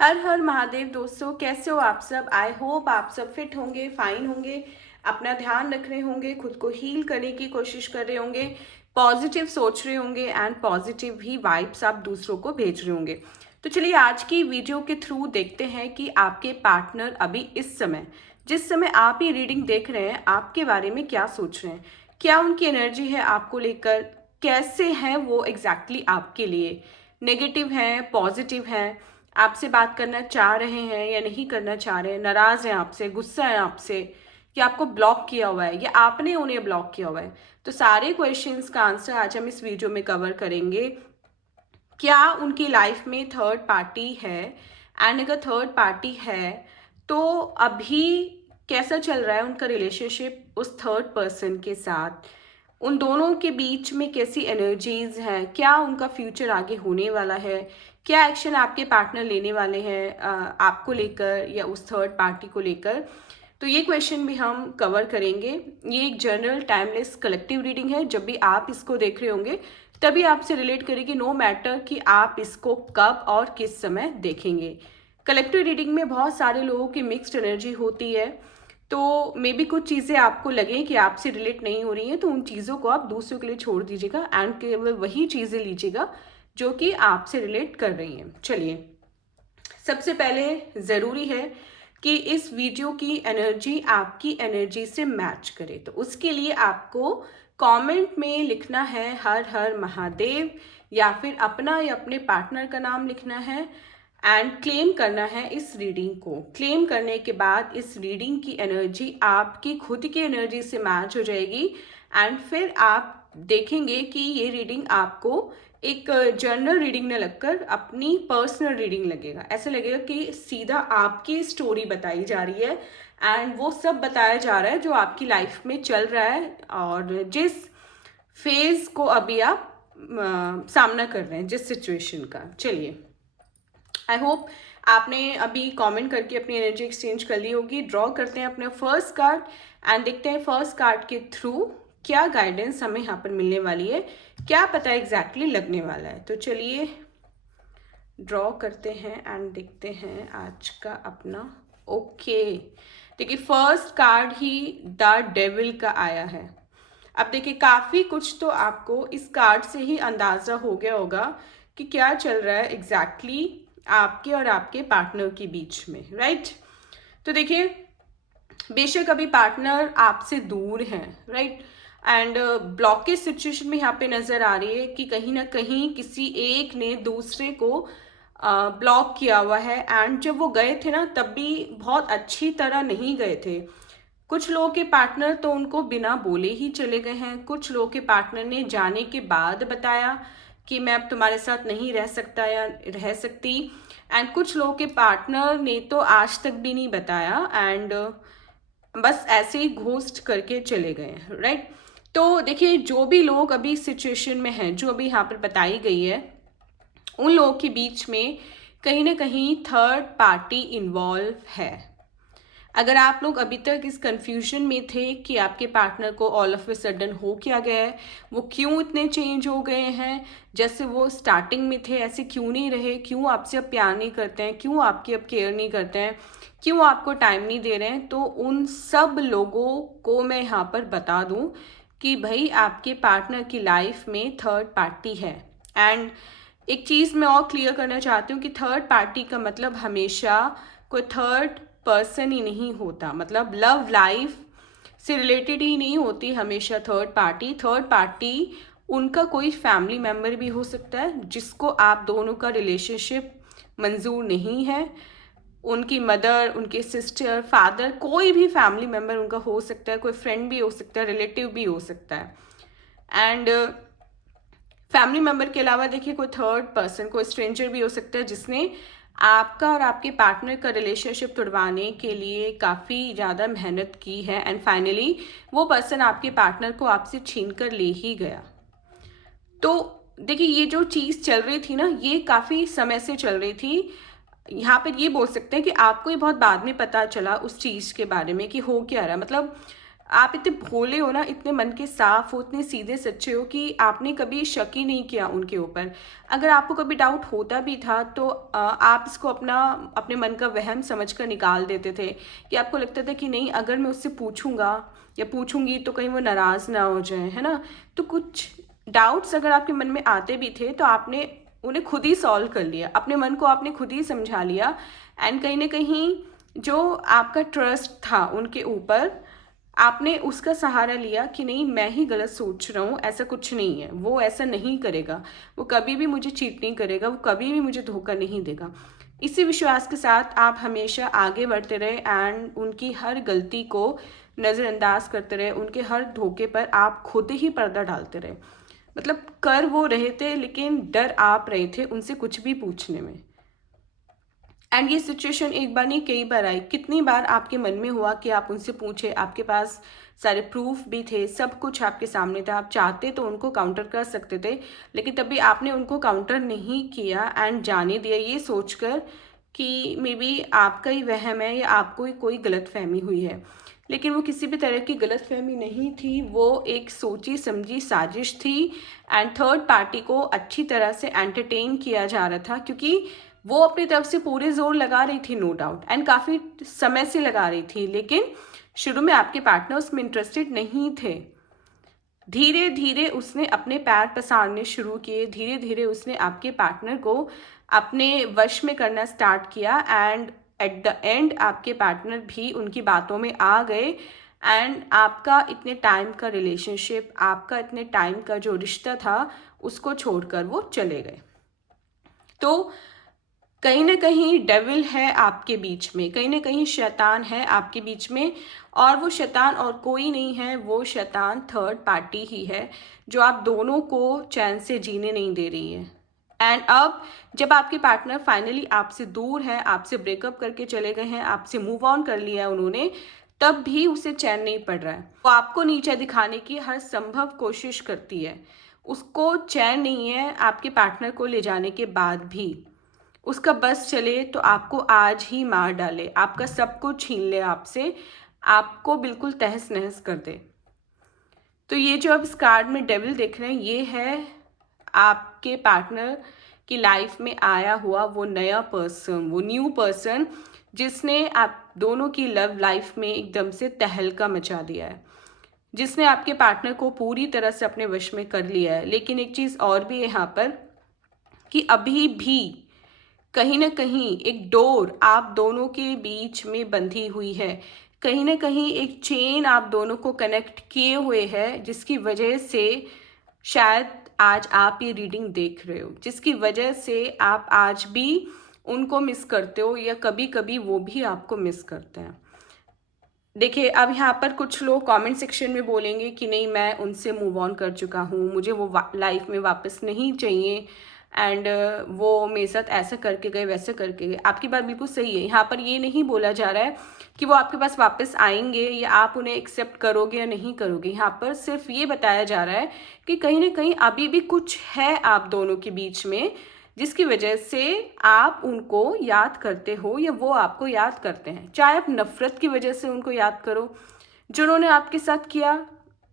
हर हर महादेव दोस्तों, कैसे हो आप सब। आई होप आप सब फिट होंगे, फाइन होंगे, अपना ध्यान रख रहे होंगे, खुद को हील करने की कोशिश कर रहे होंगे, पॉजिटिव सोच रहे होंगे एंड पॉजिटिव ही वाइब्स आप दूसरों को भेज रहे होंगे। तो चलिए आज की वीडियो के थ्रू देखते हैं कि आपके पार्टनर अभी इस समय, जिस समय आप ये रीडिंग देख रहे हैं, आपके बारे में क्या सोच रहे हैं, क्या उनकी एनर्जी है आपको लेकर, कैसे हैं वो एग्जैक्टली आपके लिए, नेगेटिव हैं, पॉजिटिव हैं, आपसे बात करना चाह रहे हैं या नहीं करना चाह रहे हैं, नाराज हैं आपसे, गुस्सा है आपसे, कि आपको ब्लॉक किया हुआ है या आपने उन्हें ब्लॉक किया हुआ है। तो सारे क्वेश्चंस का आंसर आज हम इस वीडियो में कवर करेंगे। क्या उनकी लाइफ में थर्ड पार्टी है, एंड अगर थर्ड पार्टी है तो अभी कैसा चल रहा है उनका रिलेशनशिप उस थर्ड पर्सन के साथ, उन दोनों के बीच में कैसी एनर्जीज हैं, क्या उनका फ्यूचर आगे होने वाला है, क्या एक्शन आपके पार्टनर लेने वाले हैं आपको लेकर या उस थर्ड पार्टी को लेकर। तो ये क्वेश्चन भी हम कवर करेंगे। ये एक जनरल टाइमलेस कलेक्टिव रीडिंग है। जब भी आप इसको देख रहे होंगे तभी आपसे रिलेट करेगी, नो मैटर कि आप इसको कब और किस समय देखेंगे। कलेक्टिव रीडिंग में बहुत सारे लोगों की मिक्स्ड एनर्जी होती है, तो मे बी कुछ चीज़ें आपको लगे कि आपसे रिलेट नहीं हो रही हैं, तो उन चीज़ों को आप दूसरों के लिए छोड़ दीजिएगा एंड केवल वही चीज़ें लीजिएगा जो कि आपसे रिलेट कर रही हैं। चलिए, सबसे पहले ज़रूरी है कि इस वीडियो की एनर्जी आपकी एनर्जी से मैच करे, तो उसके लिए आपको कमेंट में लिखना है हर हर महादेव, या फिर अपना या अपने पार्टनर का नाम लिखना है एंड क्लेम करना है इस रीडिंग को। क्लेम करने के बाद इस रीडिंग की एनर्जी आपकी खुद की एनर्जी से मैच हो जाएगी एंड फिर आप देखेंगे कि ये रीडिंग आपको एक जनरल रीडिंग न लगकर अपनी पर्सनल रीडिंग लगेगा। ऐसे लगेगा कि सीधा आपकी स्टोरी बताई जा रही है एंड वो सब बताया जा रहा है जो आपकी लाइफ में चल रहा है और जिस फेज को अभी आप सामना कर रहे हैं, जिस सिचुएशन का। चलिए, आई होप आपने अभी कमेंट करके अपनी एनर्जी एक्सचेंज कर ली होगी। ड्रॉ करते हैं अपना फर्स्ट कार्ड एंड देखते हैं फर्स्ट कार्ड के थ्रू क्या गाइडेंस हमें यहाँ पर मिलने वाली है, क्या पता एग्जैक्टली लगने वाला है। तो चलिए ड्रॉ करते हैं एंड देखते हैं आज का अपना। ओके, देखिए first card he the devil का आया है। अब देखिए काफ़ी कुछ तो आपको इस कार्ड से ही अंदाज़ा हो गया होगा कि क्या चल रहा है एग्जैक्टली आपके और आपके पार्टनर के बीच में, राइट। तो देखिए, बेशक अभी पार्टनर आपसे दूर हैं, राइट, एंड ब्लॉकेज सिचुएशन में यहाँ पे नज़र आ रही है कि कहीं ना कहीं किसी एक ने दूसरे को ब्लॉक किया हुआ है एंड जब वो गए थे ना तब भी बहुत अच्छी तरह नहीं गए थे। कुछ लोगों के पार्टनर तो उनको बिना बोले ही चले गए हैं, कुछ लोगों के पार्टनर ने जाने के बाद बताया कि मैं अब तुम्हारे साथ नहीं रह सकता या रह सकती, एंड कुछ लोगों के पार्टनर ने तो आज तक भी नहीं बताया एंड बस ऐसे ही घोस्ट करके चले गए हैं, राइट। तो देखिए, जो भी लोग अभी सिचुएशन में हैं, जो अभी यहाँ पर बताई गई है, उन लोगों के बीच में कहीं ना कहीं थर्ड पार्टी इन्वॉल्व है। अगर आप लोग अभी तक इस कंफ्यूजन में थे कि आपके पार्टनर को ऑल ऑफ ए सडन हो क्या गया है, वो क्यों इतने चेंज हो गए हैं, जैसे वो स्टार्टिंग में थे ऐसे क्यों नहीं रहे, क्यों आपसे अब प्यार नहीं करते हैं, क्यों आपकी अब केयर नहीं करते हैं, क्यों आपको टाइम नहीं दे रहे हैं, तो उन सब लोगों को मैं यहाँ पर बता दूँ कि भाई आपके पार्टनर की लाइफ में थर्ड पार्टी है। एंड एक चीज़ मैं और क्लियर करना चाहती हूँ कि थर्ड पार्टी का मतलब हमेशा कोई थर्ड पर्सन ही नहीं होता, मतलब लव लाइफ से रिलेटेड ही नहीं होती हमेशा थर्ड पार्टी। थर्ड पार्टी उनका कोई फैमिली मेम्बर भी हो सकता है जिसको आप दोनों का रिलेशनशिप मंजूर नहीं है, उनकी मदर, उनके सिस्टर, फादर, कोई भी फैमिली मेम्बर उनका हो सकता है, कोई फ्रेंड भी हो सकता है, रिलेटिव भी हो सकता है। एंड फैमिली मेम्बर के अलावा देखिए कोई थर्ड पर्सन, कोई स्ट्रेंजर भी हो सकता है जिसने आपका और आपके पार्टनर का रिलेशनशिप तोड़वाने के लिए काफ़ी ज़्यादा मेहनत की है एंड फाइनली वो पर्सन आपके पार्टनर को आपसे छीन कर ले ही गया। तो देखिए, ये जो चीज़ चल रही थी ना, ये काफ़ी समय से चल रही थी। यहाँ पर ये बोल सकते हैं कि आपको ये बहुत बाद में पता चला उस चीज़ के बारे में कि हो क्या रहा है। मतलब आप इतने भोले हो ना, इतने मन के साफ हो, इतने सीधे सच्चे हो कि आपने कभी शक ही नहीं किया उनके ऊपर। अगर आपको कभी डाउट होता भी था तो आप इसको अपने मन का वहम समझ कर निकाल देते थे, कि आपको लगता था कि नहीं, अगर मैं उससे पूछूंगा या पूछूंगी तो कहीं वो नाराज़ ना हो जाए, है ना। तो कुछ डाउट्स अगर आपके मन में आते भी थे तो आपने उन्हें खुद ही सॉल्व कर लिया, अपने मन को आपने खुद ही समझा लिया। एंड कहीं ना कहीं जो आपका ट्रस्ट था उनके ऊपर, आपने उसका सहारा लिया कि नहीं, मैं ही गलत सोच रहा हूँ, ऐसा कुछ नहीं है, वो ऐसा नहीं करेगा, वो कभी भी मुझे चीट नहीं करेगा, वो कभी भी मुझे धोखा नहीं देगा। इसी विश्वास के साथ आप हमेशा आगे बढ़ते रहे एंड उनकी हर गलती को नज़रअंदाज करते रहे, उनके हर धोखे पर आप खुद ही पर्दा डालते रहे। मतलब कर वो रहे थे लेकिन डर आप रहे थे उनसे कुछ भी पूछने में। एंड ये सिचुएशन एक बार नहीं कई बार आई। कितनी बार आपके मन में हुआ कि आप उनसे पूछे, आपके पास सारे प्रूफ भी थे, सब कुछ आपके सामने था, आप चाहते तो उनको काउंटर कर सकते थे, लेकिन तभी आपने उनको काउंटर नहीं किया एंड जाने दिया, ये सोचकर कि मे बी आपका ही वहम है या आपको ही कोई गलतफहमी हुई है। लेकिन वो किसी भी तरह की गलतफहमी नहीं थी, वो एक सोची समझी साजिश थी। एंड थर्ड पार्टी को अच्छी तरह से एंटरटेन किया जा रहा था, क्योंकि वो अपनी तरफ से पूरे जोर लगा रही थी, नो डाउट, एंड काफ़ी समय से लगा रही थी, लेकिन शुरू में आपके पार्टनर उसमें इंटरेस्टेड नहीं थे। धीरे धीरे उसने अपने पैर पसारने शुरू किए, धीरे धीरे उसने आपके पार्टनर को अपने वश में करना स्टार्ट किया। एंड एट द एंड आपके पार्टनर भी उनकी बातों में आ गए एंड आपका इतने टाइम का रिलेशनशिप, आपका इतने टाइम का जो रिश्ता था, उसको छोड़कर वो चले गए। तो कहीं ना कहीं डेविल है आपके बीच में, कहीं ना कहीं शैतान है आपके बीच में, और वो शैतान और कोई नहीं है, वो शैतान थर्ड पार्टी ही है, जो आप दोनों को चैन से जीने नहीं दे रही है। एंड अब जब आपके पार्टनर फाइनली आपसे दूर है, आपसे ब्रेकअप करके चले गए हैं, आपसे मूव ऑन कर लिया है उन्होंने, तब भी उसे चैन नहीं पड़ रहा है। वो आपको नीचा दिखाने की हर संभव कोशिश करती है, उसको चैन नहीं है आपके पार्टनर को ले जाने के बाद भी। उसका बस चले तो आपको आज ही मार डाले, आपका सब कुछ छीन ले आपसे, आपको बिल्कुल तहस नहस कर दे। तो ये जो अब इस कार्ड में डेविल देख रहे हैं, ये है आपके पार्टनर की लाइफ में आया हुआ वो नया पर्सन, वो न्यू पर्सन, जिसने आप दोनों की लव लाइफ में एकदम से तहलका मचा दिया है, जिसने आपके पार्टनर को पूरी तरह से अपने वश में कर लिया है। लेकिन एक चीज़ और भी है यहाँ पर, कि अभी भी कहीं ना कहीं एक डोर आप दोनों के बीच में बंधी हुई है, कहीं ना कहीं एक चेन आप दोनों को कनेक्ट किए हुए है, जिसकी वजह से शायद आज आप ये रीडिंग देख रहे हो, जिसकी वजह से आप आज भी उनको मिस करते हो या कभी कभी वो भी आपको मिस करते हैं। देखिए, अब यहाँ पर कुछ लोग कमेंट सेक्शन में बोलेंगे कि नहीं, मैं उनसे मूव ऑन कर चुका हूँ, मुझे वो लाइफ में वापस नहीं चाहिए, एंड वो मेरे साथ ऐसा करके गए, वैसा करके गए। आपकी बात बिल्कुल सही है, यहाँ पर ये नहीं बोला जा रहा है कि वो आपके पास वापस आएंगे या आप उन्हें एक्सेप्ट करोगे या नहीं करोगे। यहाँ पर सिर्फ ये बताया जा रहा है कि कहीं ना कहीं अभी भी कुछ है आप दोनों के बीच में, जिसकी वजह से आप उनको याद करते हो या वो आपको याद करते हैं। चाहे आप नफरत की वजह से उनको याद करो, जिन्होंने आपके साथ किया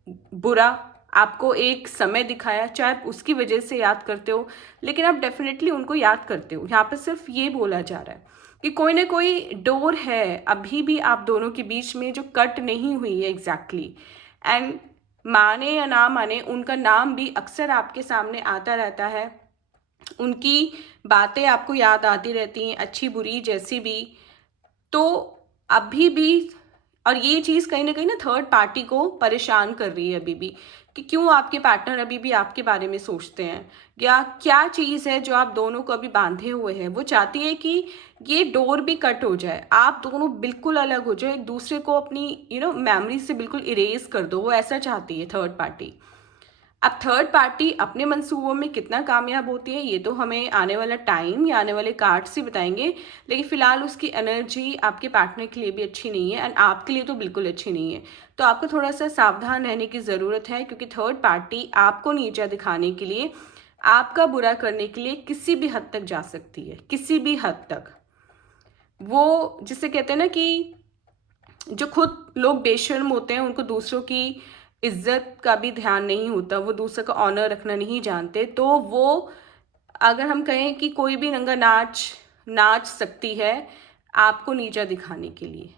बुरा, आपको एक समय दिखाया, चाहे आप उसकी वजह से याद करते हो, लेकिन आप डेफिनेटली उनको याद करते हो। यहाँ पर सिर्फ ये बोला जा रहा है कि कोई ना कोई डोर है अभी भी आप दोनों के बीच में, जो कट नहीं हुई है एग्जैक्टली। एंड माने या ना माने, उनका नाम भी अक्सर आपके सामने आता रहता है, उनकी बातें आपको याद आती रहती हैं, अच्छी बुरी जैसी भी। तो अभी भी, और ये चीज़ कहीं ना कहीं ना थर्ड पार्टी को परेशान कर रही है अभी भी, कि क्यों आपके पार्टनर अभी भी आपके बारे में सोचते हैं, या क्या चीज़ है जो आप दोनों को अभी बांधे हुए हैं। वो चाहती है कि ये डोर भी कट हो जाए, आप दोनों बिल्कुल अलग हो जाए, एक दूसरे को अपनी मेमोरी से बिल्कुल इरेज कर दो, वो ऐसा चाहती है थर्ड पार्टी। अब थर्ड पार्टी अपने मंसूबों में कितना कामयाब होती है, ये तो हमें आने वाला टाइम या आने वाले कार्ड्स ही बताएंगे। लेकिन फिलहाल उसकी एनर्जी आपके पार्टनर के लिए भी अच्छी नहीं है, एंड आपके लिए तो बिल्कुल अच्छी नहीं है। तो आपको थोड़ा सा सावधान रहने की ज़रूरत है, क्योंकि थर्ड पार्टी आपको नीचा दिखाने के लिए, आपका बुरा करने के लिए किसी भी हद तक जा सकती है, किसी भी हद तक। वो जिसे कहते हैं ना कि जो खुद लोग बेशर्म होते हैं, उनको दूसरों की इज्जत का भी ध्यान नहीं होता, वो दूसरे का ऑनर रखना नहीं जानते, तो वो, अगर हम कहें कि कोई भी नंगा नाच नाच सकती है आपको नीचा दिखाने के लिए,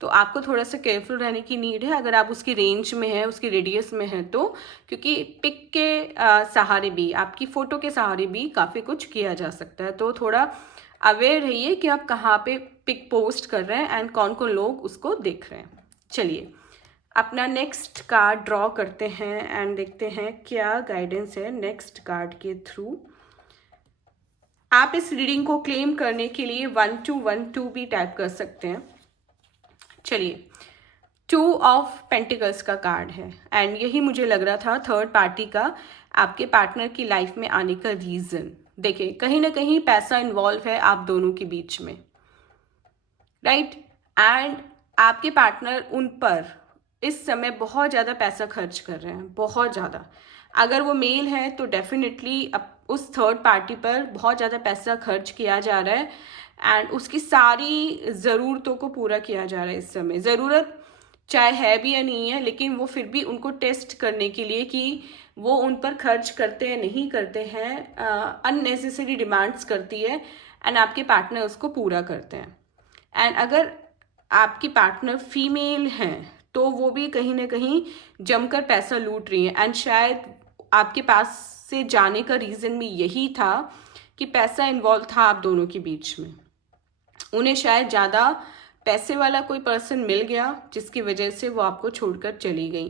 तो आपको थोड़ा सा केयरफुल रहने की नीड है अगर आप उसकी रेंज में है, उसकी रेडियस में है तो, क्योंकि पिक के सहारे भी, आपकी फ़ोटो के सहारे भी काफ़ी कुछ किया जा सकता है। तो थोड़ा अवेयर रहिए कि आप कहाँ पे पिक पोस्ट कर रहे हैं एंड कौन कौन लोग उसको देख रहे हैं। चलिए अपना नेक्स्ट कार्ड ड्रॉ करते हैं एंड देखते हैं क्या गाइडेंस है नेक्स्ट कार्ड के थ्रू। आप इस रीडिंग को क्लेम करने के लिए 1212 भी टाइप कर सकते हैं। चलिए, 2 ऑफ पेंटिकल्स का कार्ड है एंड यही मुझे लग रहा था थर्ड पार्टी का आपके पार्टनर की लाइफ में आने का रीज़न। देखिए, कहीं ना कहीं पैसा इन्वॉल्व है आप दोनों के बीच में, राइट? एंड आपके पार्टनर उन पर इस समय बहुत ज़्यादा पैसा खर्च कर रहे हैं, बहुत ज़्यादा। अगर वो मेल है तो डेफिनेटली अब उस थर्ड पार्टी पर बहुत ज़्यादा पैसा खर्च किया जा रहा है एंड उसकी सारी ज़रूरतों को पूरा किया जा रहा है इस समय। ज़रूरत चाहे है भी या नहीं है, लेकिन वो फिर भी उनको टेस्ट करने के लिए कि वो उन पर खर्च करते हैं नहीं करते हैं, अननेसेसरी डिमांड्स करती है एंड आपके पार्टनर उसको पूरा करते हैं। एंड अगर आपकी पार्टनर फीमेल हैं तो वो भी कहीं ना कहीं जमकर पैसा लूट रही हैं एंड शायद आपके पास से जाने का रीज़न भी यही था कि पैसा इन्वॉल्व था आप दोनों के बीच में। उन्हें शायद ज़्यादा पैसे वाला कोई पर्सन मिल गया जिसकी वजह से वो आपको छोड़कर चली गई।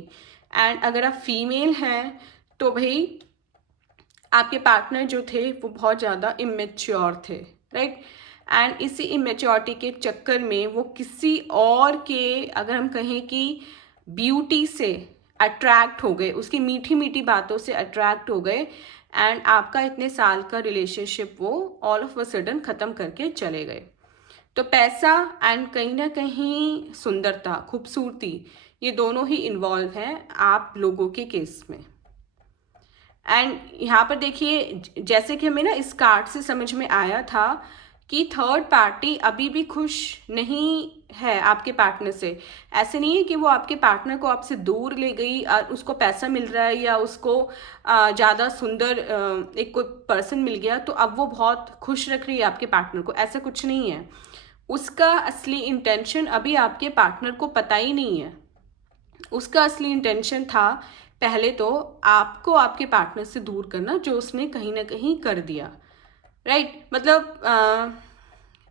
एंड अगर आप फीमेल हैं तो भाई आपके पार्टनर जो थे वो बहुत ज़्यादा इमेच्योर थे, राइट? एंड इसी इमेच्योरिटी के चक्कर में वो किसी और के, अगर हम कहें कि ब्यूटी से अट्रैक्ट हो गए, उसकी मीठी मीठी बातों से अट्रैक्ट हो गए एंड आपका इतने साल का रिलेशनशिप वो ऑल ऑफ अ सडन ख़त्म करके चले गए। तो पैसा एंड कहीं ना कहीं सुंदरता, खूबसूरती, ये दोनों ही इन्वॉल्व हैं आप लोगों के केस में। एंड यहाँ पर देखिए, जैसे कि हमें ना इस कार्ड से समझ में आया था कि थर्ड पार्टी अभी भी खुश नहीं है आपके पार्टनर से। ऐसे नहीं है कि वो आपके पार्टनर को आपसे दूर ले गई और उसको पैसा मिल रहा है या उसको ज़्यादा सुंदर एक कोई पर्सन मिल गया तो अब वो बहुत खुश रख रही है आपके पार्टनर को। ऐसा कुछ नहीं है। उसका असली इंटेंशन अभी आपके पार्टनर को पता ही नहीं है। उसका असली इंटेंशन था पहले तो आपको आपके पार्टनर से दूर करना, जो उसने कहीं ना कहीं कर दिया, राइट? मतलब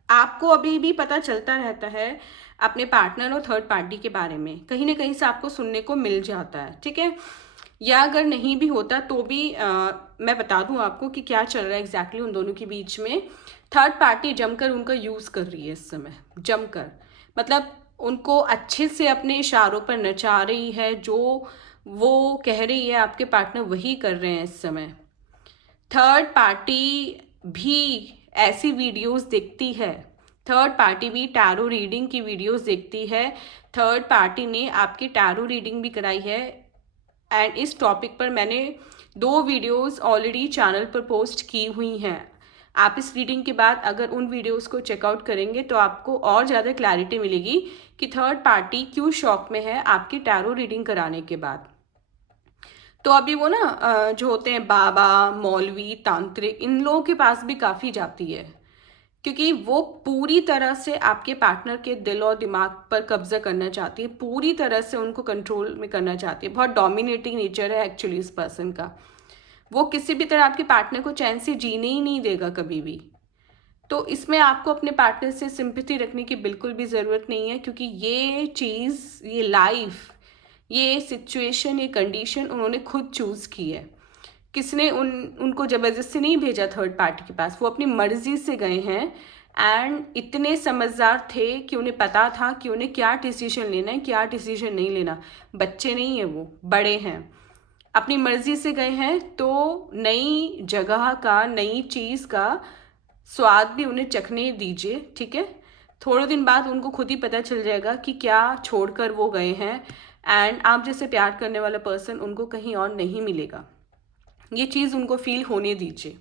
आपको अभी भी पता चलता रहता है अपने पार्टनर और थर्ड पार्टी के बारे में, कहीं ना कहीं से आपको सुनने को मिल जाता है, ठीक है? या अगर नहीं भी होता तो भी मैं बता दूं आपको कि क्या चल रहा है एग्जैक्टली उन दोनों के बीच में। थर्ड पार्टी जमकर उनका यूज़ कर रही है इस समय, जमकर, मतलब उनको अच्छे से अपने इशारों पर नचा रही है। जो वो कह रही है आपके पार्टनर वही कर रहे हैं इस समय। थर्ड पार्टी भी ऐसी वीडियोस देखती है, थर्ड पार्टी भी टैरो रीडिंग की वीडियोस देखती है। थर्ड पार्टी ने आपकी टैरो रीडिंग भी कराई है एंड इस टॉपिक पर मैंने 2 वीडियोस ऑलरेडी चैनल पर पोस्ट की हुई हैं। आप इस रीडिंग के बाद अगर उन वीडियोस को चेकआउट करेंगे तो आपको और ज़्यादा क्लैरिटी मिलेगी कि थर्ड पार्टी क्यों शॉक में है आपकी टैरो रीडिंग कराने के बाद। तो अभी वो ना जो होते हैं बाबा, मौलवी, तांत्रिक, इन लोगों के पास भी काफ़ी जाती है, क्योंकि वो पूरी तरह से आपके पार्टनर के दिल और दिमाग पर कब्जा करना चाहती है, पूरी तरह से उनको कंट्रोल में करना चाहती है। बहुत डोमिनेटिंग नेचर है एक्चुअली इस पर्सन का। वो किसी भी तरह आपके पार्टनर को चैन से जीने ही नहीं देगा कभी भी। तो इसमें आपको अपने पार्टनर से सिंपैथी रखने की बिल्कुल भी ज़रूरत नहीं है, क्योंकि ये चीज़, ये लाइफ, ये सिचुएशन, ये कंडीशन उन्होंने खुद चूज़ की है। किसने उनको ज़बरदस्ती नहीं भेजा थर्ड पार्टी के पास, वो अपनी मर्जी से गए हैं एंड इतने समझदार थे कि उन्हें पता था कि उन्हें क्या डिसीजन लेना है, क्या डिसीजन नहीं लेना। बच्चे नहीं है, वो बड़े हैं, अपनी मर्जी से गए हैं। तो नई जगह का, नई चीज़ का स्वाद भी उन्हें चखने दीजिए, ठीक है? थोड़े दिन बाद उनको खुद ही पता चल जाएगा कि क्या छोड़कर वो गए हैं एंड आप जैसे प्यार करने वाला पर्सन उनको कहीं और नहीं मिलेगा। ये चीज़ उनको फील होने दीजिए।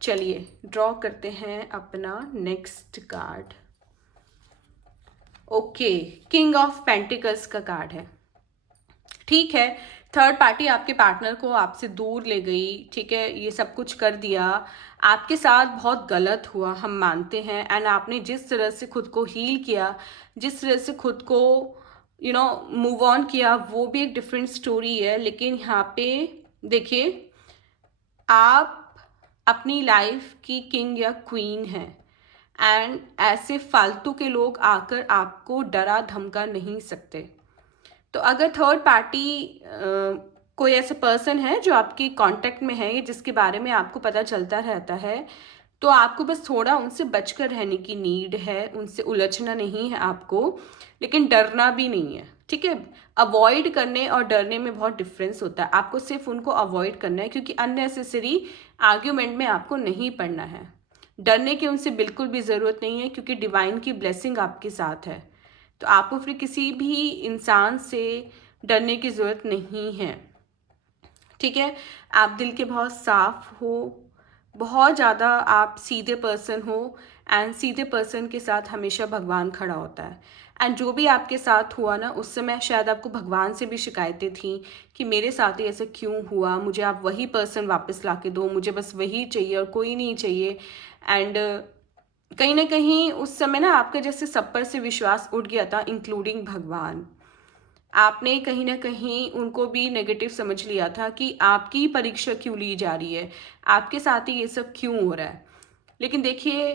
चलिए ड्रॉ करते हैं अपना next card. Okay, king of pentacles का कार्ड है। ठीक है, थर्ड पार्टी आपके पार्टनर को आपसे दूर ले गई, ठीक है, ये सब कुछ कर दिया, आपके साथ बहुत गलत हुआ, हम मानते हैं। एंड आपने जिस तरह से खुद को हील किया, जिस तरह से खुद को मूव ऑन किया, वो भी एक डिफरेंट स्टोरी है। लेकिन यहाँ पे देखिए, आप अपनी लाइफ की किंग या क्वीन हैं, एंड ऐसे फालतू के लोग आकर आपको डरा धमका नहीं सकते। तो अगर थर्ड पार्टी कोई ऐसा पर्सन है जो आपके कांटेक्ट में है, जिसके बारे में आपको पता चलता रहता है, तो आपको बस थोड़ा उनसे बचकर रहने की नीड है, उनसे उलझना नहीं है आपको, लेकिन डरना भी नहीं है, ठीक है। अवॉइड करने और डरने में बहुत डिफरेंस होता है। आपको सिर्फ उनको अवॉइड करना है, क्योंकि अननेसेसरी आर्ग्यूमेंट में आपको नहीं पड़ना है। डरने की उनसे बिल्कुल भी ज़रूरत नहीं है, क्योंकि डिवाइन की ब्लेसिंग आपके साथ है। तो आपको फिर किसी भी इंसान से डरने की ज़रूरत नहीं है, ठीक है। आप दिल के बहुत साफ हो, बहुत ज़्यादा आप सीधे पर्सन हो, एंड सीधे पर्सन के साथ हमेशा भगवान खड़ा होता है। एंड जो भी आपके साथ हुआ ना, उस समय शायद आपको भगवान से भी शिकायतें थी कि मेरे साथ ही ऐसा क्यों हुआ, मुझे आप वही पर्सन वापस ला के दो, मुझे बस वही चाहिए और कोई नहीं चाहिए। एंड कहीं ना कहीं उस समय ना आपका जैसे सब पर से विश्वास उठ गया था, इंक्लूडिंग भगवान। आपने कहीं ना कहीं उनको भी नेगेटिव समझ लिया था कि आपकी परीक्षा क्यों ली जा रही है, आपके साथ ही ये सब क्यों हो रहा है। लेकिन देखिए,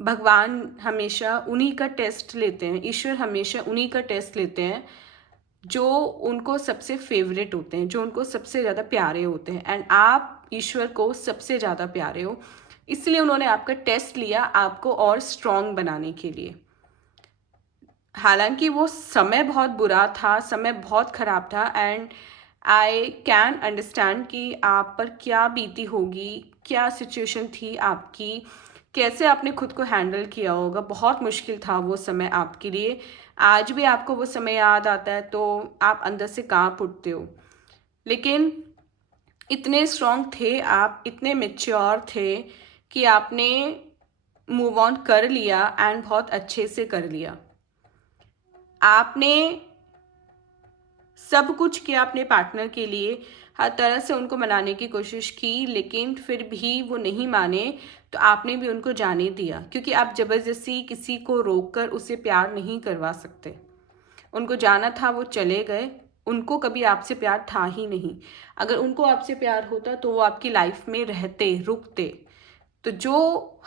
भगवान हमेशा उन्हीं का टेस्ट लेते हैं, ईश्वर हमेशा उन्हीं का टेस्ट लेते हैं जो उनको सबसे फेवरेट होते हैं, जो उनको सबसे ज़्यादा प्यारे होते हैं। एंड आप ईश्वर को सबसे ज़्यादा प्यारे हो, इसलिए उन्होंने आपका टेस्ट लिया, आपको और स्ट्रॉन्ग बनाने के लिए। हालांकि वो समय बहुत बुरा था, समय बहुत ख़राब था, एंड आई कैन अंडरस्टैंड कि आप पर क्या बीती होगी, क्या सिचुएशन थी आपकी, कैसे आपने खुद को हैंडल किया होगा। बहुत मुश्किल था वो समय आपके लिए। आज भी आपको वो समय याद आता है तो आप अंदर से कांप उठते हो। लेकिन इतने स्ट्रॉन्ग थे आप, इतने मेच्योर थे कि आपने मूव ऑन कर लिया, एंड बहुत अच्छे से कर लिया। आपने सब कुछ किया अपने पार्टनर के लिए, हर तरह से उनको मनाने की कोशिश की, लेकिन फिर भी वो नहीं माने, तो आपने भी उनको जाने दिया। क्योंकि आप ज़बरदस्ती किसी को रोककर उसे प्यार नहीं करवा सकते। उनको जाना था, वो चले गए, उनको कभी आपसे प्यार था ही नहीं। अगर उनको आपसे प्यार होता तो वो आपकी लाइफ में रहते, रुकते। तो जो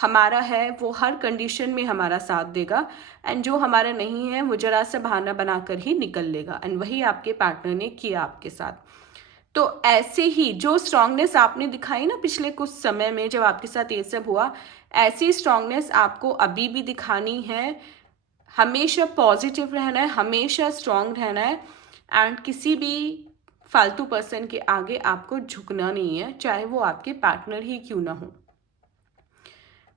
हमारा है वो हर कंडीशन में हमारा साथ देगा, एंड जो हमारा नहीं है वो जरा सा बहाना बनाकर ही निकल लेगा। एंड वही आपके पार्टनर ने किया आपके साथ। तो ऐसे ही जो स्ट्रांगनेस आपने दिखाई ना पिछले कुछ समय में, जब आपके साथ ये सब हुआ, ऐसी स्ट्रांगनेस आपको अभी भी दिखानी है। हमेशा पॉजिटिव रहना है, हमेशा स्ट्रांग रहना है, एंड किसी भी फालतू पर्सन के आगे आपको झुकना नहीं है, चाहे वो आपके पार्टनर ही क्यों ना हो।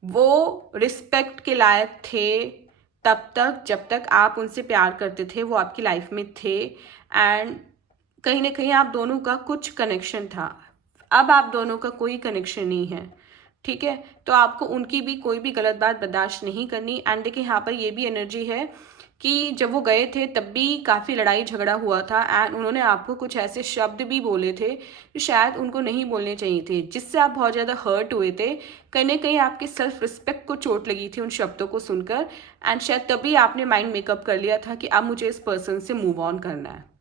वो रिस्पेक्ट के लायक थे तब तक जब तक आप उनसे प्यार करते थे, वो आपकी लाइफ में थे, एंड कहीं ना कहीं आप दोनों का कुछ कनेक्शन था। अब आप दोनों का कोई कनेक्शन नहीं है, ठीक है। तो आपको उनकी भी कोई भी गलत बात बर्दाश्त नहीं करनी। एंड देखिए, यहाँ पर ये भी एनर्जी है कि जब वो गए थे तब भी काफ़ी लड़ाई झगड़ा हुआ था, एंड उन्होंने आपको कुछ ऐसे शब्द भी बोले थे जो शायद उनको नहीं बोलने चाहिए थे, जिससे आप बहुत ज़्यादा हर्ट हुए थे। कहीं ना कहीं आपके सेल्फ रिस्पेक्ट को चोट लगी थी उन शब्दों को सुनकर, एंड शायद तभी आपने माइंड मेकअप कर लिया था कि अब मुझे इस पर्सन से मूव ऑन करना है।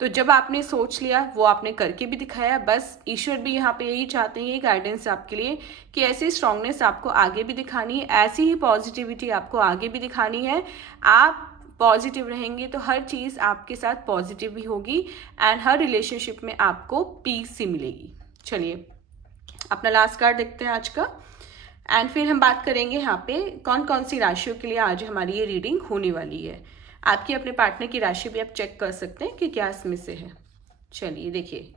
तो जब आपने सोच लिया, वो आपने करके भी दिखाया। बस ईश्वर भी यहाँ पे यही चाहते हैं, ये गाइडेंस आपके लिए कि ऐसी स्ट्रांगनेस आपको आगे भी दिखानी है, ऐसी ही पॉजिटिविटी आपको आगे भी दिखानी है। आप पॉजिटिव रहेंगे तो हर चीज़ आपके साथ पॉजिटिव भी होगी, एंड हर रिलेशनशिप में आपको पीस ही मिलेगी। चलिए, अपना लास्ट कार्ड देखते हैं आज का, एंड फिर हम बात करेंगे यहाँ पे कौन कौन सी राशियों के लिए आज हमारी ये रीडिंग होने वाली है। आपकी अपने पार्टनर की राशि भी आप चेक कर सकते हैं कि क्या इसमें से है। चलिए देखिए,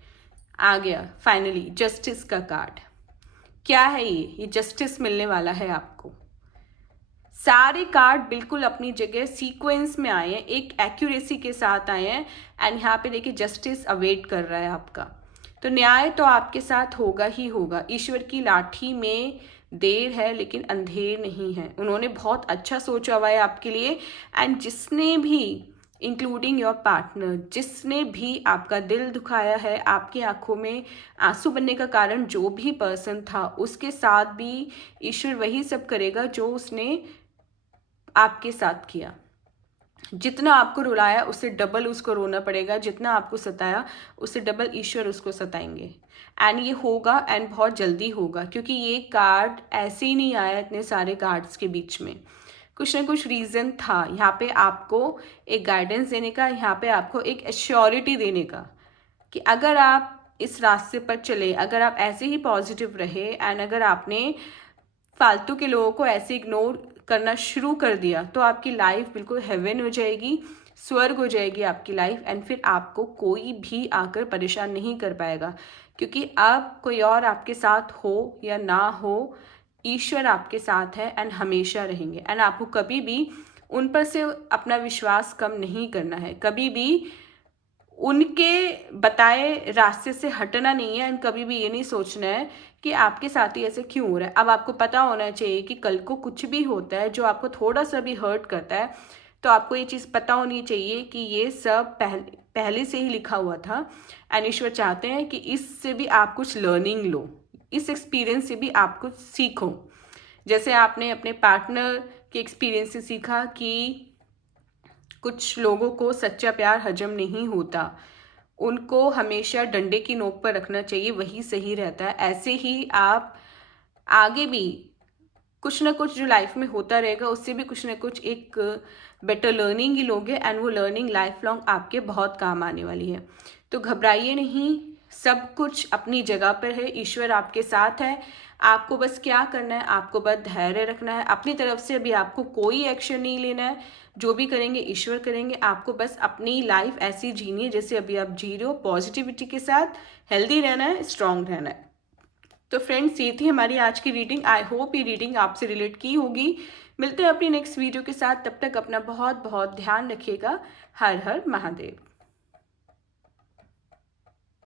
आ गया फाइनली जस्टिस का कार्ड। क्या है ये जस्टिस मिलने वाला है आपको। सारे कार्ड बिल्कुल अपनी जगह सीक्वेंस में आए हैं, एक एक्यूरेसी के साथ आए हैं, एंड यहाँ पे देखिए जस्टिस अवेट कर रहा है आपका। तो न्याय तो आपके साथ होगा ही होगा। ईश्वर की लाठी में देर है लेकिन अंधेर नहीं है। उन्होंने बहुत अच्छा सोचा हुआ है आपके लिए। एंड जिसने भी, इंक्लूडिंग योर पार्टनर, जिसने भी आपका दिल दुखाया है, आपकी आंखों में आंसू बनने का कारण जो भी पर्सन था, उसके साथ भी ईश्वर वही सब करेगा जो उसने आपके साथ किया। जितना आपको रुलाया उससे डबल उसको रोना पड़ेगा, जितना आपको सताया उससे डबल ईश्वर उसको सताएंगे। एंड ये होगा, एंड बहुत जल्दी होगा, क्योंकि ये कार्ड ऐसे ही नहीं आया इतने सारे कार्ड्स के बीच में। कुछ ना कुछ रीज़न था यहाँ पे आपको एक गाइडेंस देने का, यहाँ पे आपको एक एश्योरिटी देने का कि अगर आप इस रास्ते पर चले, अगर आप ऐसे ही पॉजिटिव रहे, एंड अगर आपने फालतू के लोगों को ऐसे इग्नोर करना शुरू कर दिया, तो आपकी लाइफ बिल्कुल हेवन हो जाएगी, स्वर्ग हो जाएगी आपकी लाइफ। एंड फिर आपको कोई भी आकर परेशान नहीं कर पाएगा, क्योंकि अब कोई और आपके साथ हो या ना हो, ईश्वर आपके साथ है एंड हमेशा रहेंगे। एंड आपको कभी भी उन पर से अपना विश्वास कम नहीं करना है, कभी भी उनके बताए रास्ते से हटना नहीं है, एंड कभी भी ये नहीं सोचना है कि आपके साथ ही ऐसे क्यों हो रहा है। अब आपको पता होना चाहिए कि कल को कुछ भी होता है जो आपको थोड़ा सा भी हर्ट करता है, तो आपको ये चीज़ पता होनी चाहिए कि ये सब पहले से ही लिखा हुआ था। एंड ईश्वर चाहते हैं कि इससे भी आप कुछ लर्निंग लो, इस एक्सपीरियंस से भी आप कुछ सीखो। जैसे आपने अपने पार्टनर के एक्सपीरियंस से सीखा कि कुछ लोगों को सच्चा प्यार हजम नहीं होता, उनको हमेशा डंडे की नोक पर रखना चाहिए, वही सही रहता है। ऐसे ही आप आगे भी कुछ ना कुछ जो लाइफ में होता रहेगा, उससे भी कुछ ना कुछ एक बेटर लर्निंग ही लोगे, एंड वो लर्निंग लाइफ लॉन्ग आपके बहुत काम आने वाली है। तो घबराइए नहीं, सब कुछ अपनी जगह पर है, ईश्वर आपके साथ है। आपको बस क्या करना है, आपको बस धैर्य रखना है। अपनी तरफ से अभी आपको कोई एक्शन नहीं लेना है, जो भी करेंगे ईश्वर करेंगे। आपको बस अपनी लाइफ ऐसी जीनी है जैसे अभी आप जी रहे हो, पॉजिटिविटी के साथ, हेल्दी रहना है, स्ट्रांग रहना है। तो फ्रेंड्स, ये थी हमारी आज की रीडिंग। आई होप ये रीडिंग आपसे रिलेट की होगी। मिलते हैं अपनी नेक्स्ट वीडियो के साथ, तब तक अपना बहुत बहुत ध्यान रखिएगा। हर हर महादेव।